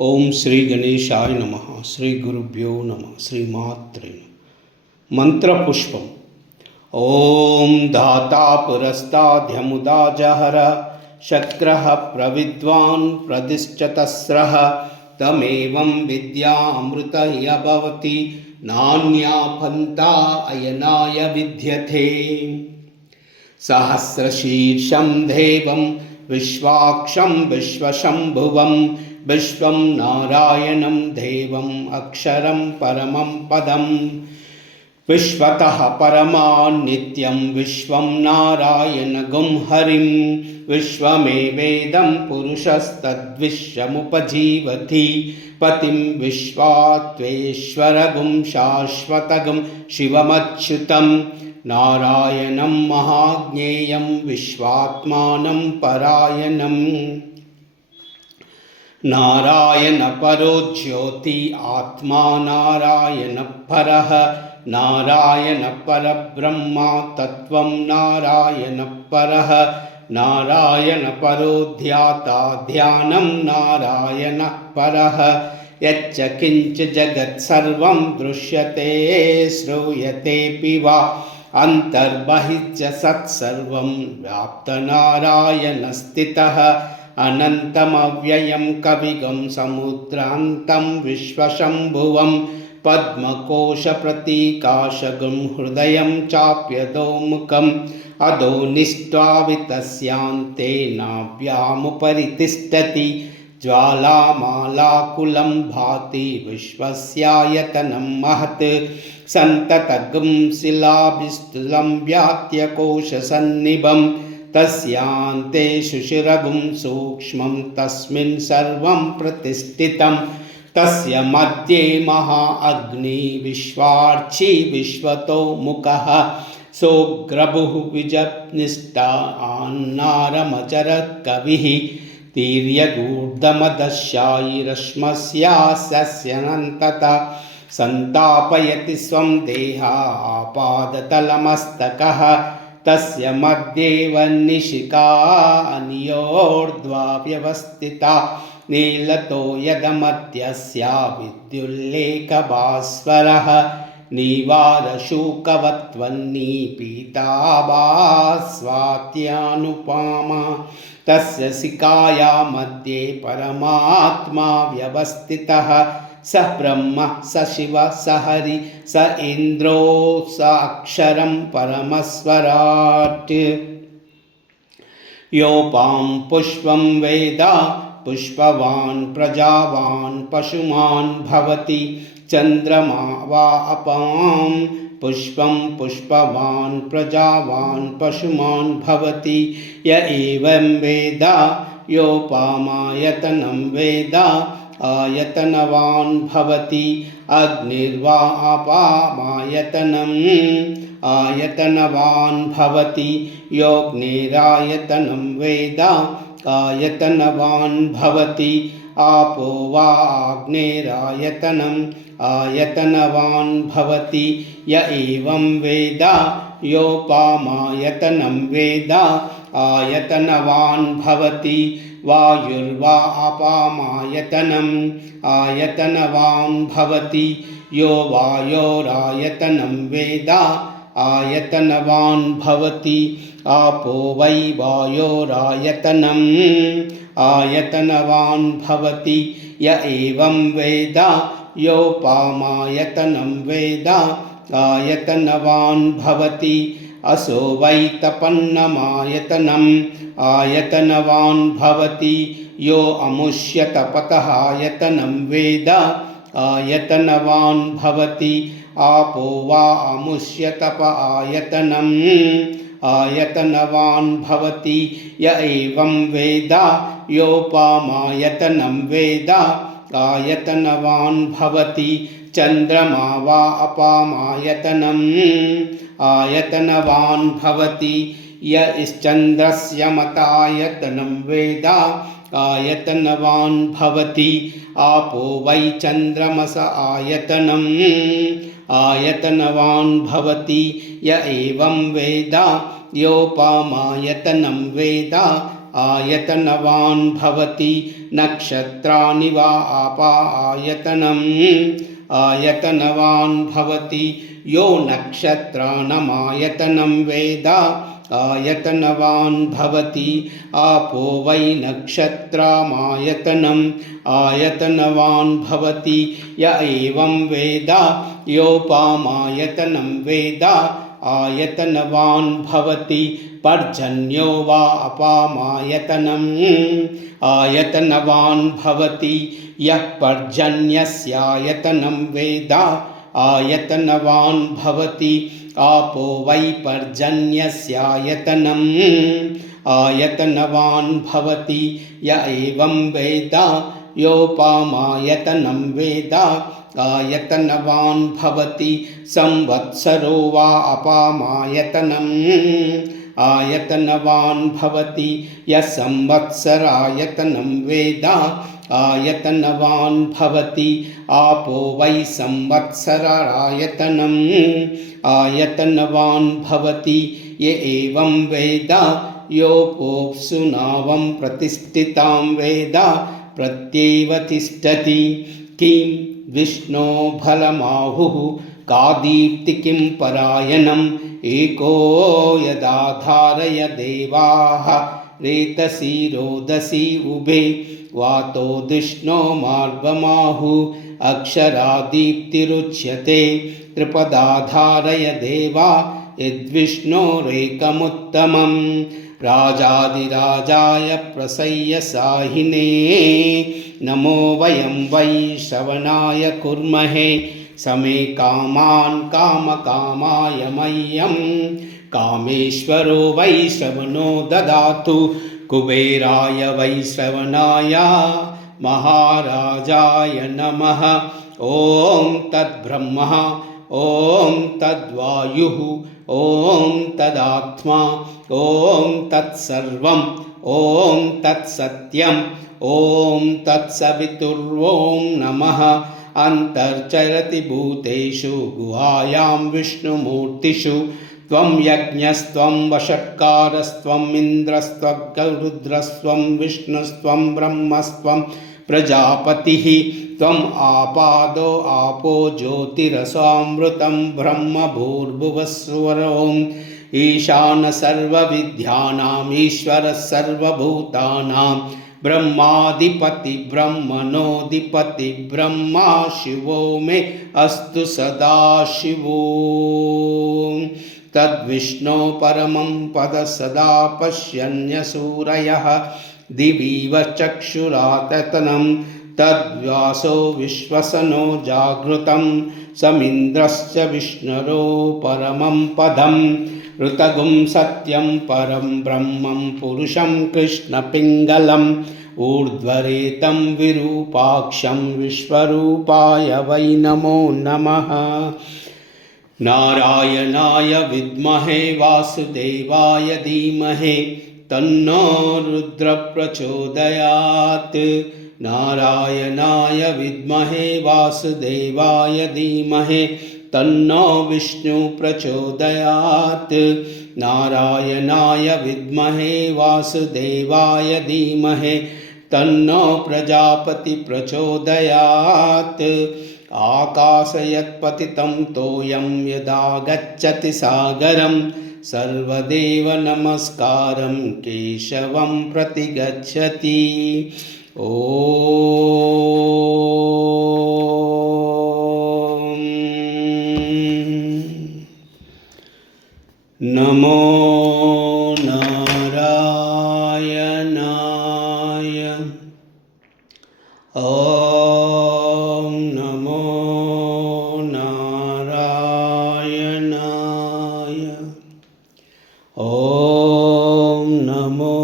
ओम श्री गणेशाय नमः। श्री गुरुभ्यो नमः। श्रीमात्रे नमः। मंत्रपुष्पम। ओम धाता पुरस्ताद्यमुदा जहर शक्रः प्रविद्वान् प्रदिश्चतस्रः तमेवं विद्यामृतयभवति नान्या पन्था अयनाय विद्यते। सहस्रशीर्षं देवं विश्वाक्षं विश्वशम्भुवं विश्वं नारायणं देवम् अक्षरं परमं पदं विश्वतः परमान्नित्यं विश्वं नारायणगुं हरिं विश्वमेवेदं पुरुषस्तद्विश्वमुपजीवति पतिं विश्वात्वेश्वरगुं शाश्वतगुं शिवमच्युतं नारायणं महाज्ञेयं विश्वात्मानं परायणं। नारायण परो ज्योति आत्मा नारायण परः नारायण परब्रह्मा तत्त्वं नारायण परः नारायण परो ध्याता ध्यानं नारायण परः यच्च किञ्च जगत् सर्वं दृश्यते श्रूयतेऽपि वा अन्तर्बहिश्च सत्सर्वं व्याप्तनारायणस्थितः अनन्तमव्ययं कविगं समुद्रान्तं विश्वशम्भुवं पद्मकोशप्रतीकाशगं हृदयं चाप्यधोमुखम् अधो निष्ट्वावितस्यान्ते नाभ्यामुपरि तिष्ठति ज्वालामालाकुलं भाति विश्वस्यायतनं महत् सन्ततगं शिलाभिस्थलं व्यात्यकोशसन्निभं तस्यान्ते शुशिरगुं सूक्ष्मं तस्मिन् सर्वं प्रतिष्ठितं तस्य मध्ये महा अग्नि विश्वार्ची विश्वतो मुखः सोऽग्रभुः विजनिष्ठान्नारमचरत् कविः तीर्यगूर्धमदशायिरश्मस्यास्यनन्तता सन्तापयति स्वं देहापादतलमस्तकः तस्य मध्ये वह्निशिखा अनियोर्ध्वा व्यवस्थिता नीलतो यदमध्यस्या विद्युल्लेखभास्वरः नीवारशूकवत्वन्नी पीताभास्वात्यानुपमा तस्य शिखाया मध्ये परमात्मा व्यवस्थितः स ब्रह्म स शिव स हरि स इन्द्रो स अक्षरं परमस्वराट्। योपां पुष्पं वेद पुष्पवान् प्रजावान् पशुमान् भवति चन्द्रमा वा अपां पुष्पं पुष्पवान् प्रजावान् पशुमान् भवति य एवं वेद योपामायतनं वेद आयतनवान् भवति अग्निर्वा अपामायतनम् आयतनवान् भवति योऽग्निरायतनं वेद आयतनवान् भवति आपो वा अग्निरायतनम् आयतनवान् भवति य एवं वेद योपामायतनं वेद आयतनवान् भवति वायुर्वा अपामायतनम् आयतनवान् भवति यो वायोरायतनं वेद आयतनवान् भवति आपो वै वायोरायतनम् आयतनवान् भवति य एवं वेद योपामायतनं वेद आयतनवान् भवति असो वै तपन्नमायतनम् आयतनवान् भवति यो अमुष्यतपतः आयतनं वेद आयतनवान् भवति आपो वा अमुष्यतप आयतनम् आयतनवान् भवति य एवं वेद योपामायतनं वेद आयतनवान् भवति चन्द्रमा वा अपामायतनम् आयतनवान् भवति य इश्चन्द्रस्य मतायतनं वेद आयतनवान् भवति आपो वै चन्द्रमस आयतनम् आयतनवान् भवति य एवं वेद योपामायतनं वेद आयतनवान् भवति नक्षत्राणि वा आपा आयतनम् आयतनवान् भवति यो नक्षत्राणमायतनं वेद आयतनवान् भवति आपो वै नक्षत्रमायतनम् आयतनवान् भवति य एवं वेद योपामायतनं वेद आयतनवान् भवति पर्जन्यो वा अपामायतनम् आयतनवान् भवति यः पर्जन्यस्यायतनं वेद आयतनवान् भवति आपो वै पर्जन्यस्यायतनम् आयतनवान् भवति य एवं वेद योपामायतनं वेद आयतनवान् भवति संवत्सरो वा अपामायतनम् आयतनवान् भवति यः संवत्सरायतनं वेद आयतनवान् भवति आपो वै संवत्सरायतनम् आयतनवान् भवति य एवं वेद योपोऽप्सुनावं प्रतिष्ठितां वेद प्रत्येव तिष्ठति किं विष्णो फलमाहुः का दीप्ति किं परायणम् एको यदाधारय देवाः रेतसी रोदसी उभे वातो दिष्णो मार्गमाहु अक्षरादीप्तिरुच्यते त्रिपदाधारय देवा यद्विष्णोरेकमुत्तमम् राजाधिराजाय प्रसय्य साहिने नमो वयं वै श्रवणाय कुर्महे समे कामान् कामकामाय मह्यं कामेश्वरो वै श्रवणो ददातु कुबेराय वै श्रवणाय महाराजाय नमः ॐ तद्ब्रह्म ॐ तद्वायुः ॐ तदात्मा ॐ तत्सर्वम् ॐ तत्सत्यम् ॐ तत्सवितुर्वों नमः अन्तर्चरति भूतेषु गुहायां विष्णुमूर्तिषु त्वं यज्ञस्त्वं वषट्कारस्त्वं इन्द्रस्त्वं रुद्रस्त्वं विष्णुस्त्वं ब्रह्मस्त्वं प्रजापतिः त्वम् आपादो आपो ज्योतिरसामृतं ब्रह्म भूर्भुवस्सुवरों ईशान सर्वविद्यानाम् ईश्वरः सर्वभूतानां ब्रह्माधिपति ब्रह्मणोऽधिपति ब्रह्मा शिवो मे अस्तु सदा शिवो तद्विष्णो परमं पद सदा पश्यन्यसूरयः दिवीव चक्षुराततनं तद्व्यासो विश्वसनो जागृतं समिन्द्रश्च विष्णुरो परमं पदं ऋतगुं सत्यं परं ब्रह्मं पुरुषं कृष्णपिङ्गलम् ऊर्ध्वरेतं विरूपाक्षं विश्वरूपाय वै नमो नमः नारायणाय विद्महे वासुदेवाय धीमहि तन्नो रुद्र प्रचोदयात् नारायणाय विद्महे वासुदेवाय धीमहि तन्नो विष्णु प्रचोदयात् नारायणाय विद्महे वासुदेवाय धीमहि तन्नो प्रजापति प्रचोदयात् आकाशयत्पतितं तोयं यदा गच्छति सागरं सर्वदेव नमस्कारं केशवं प्रति गच्छति ॐ नमो नारायणाय ॐ नमो नारायणाय ॐ नमो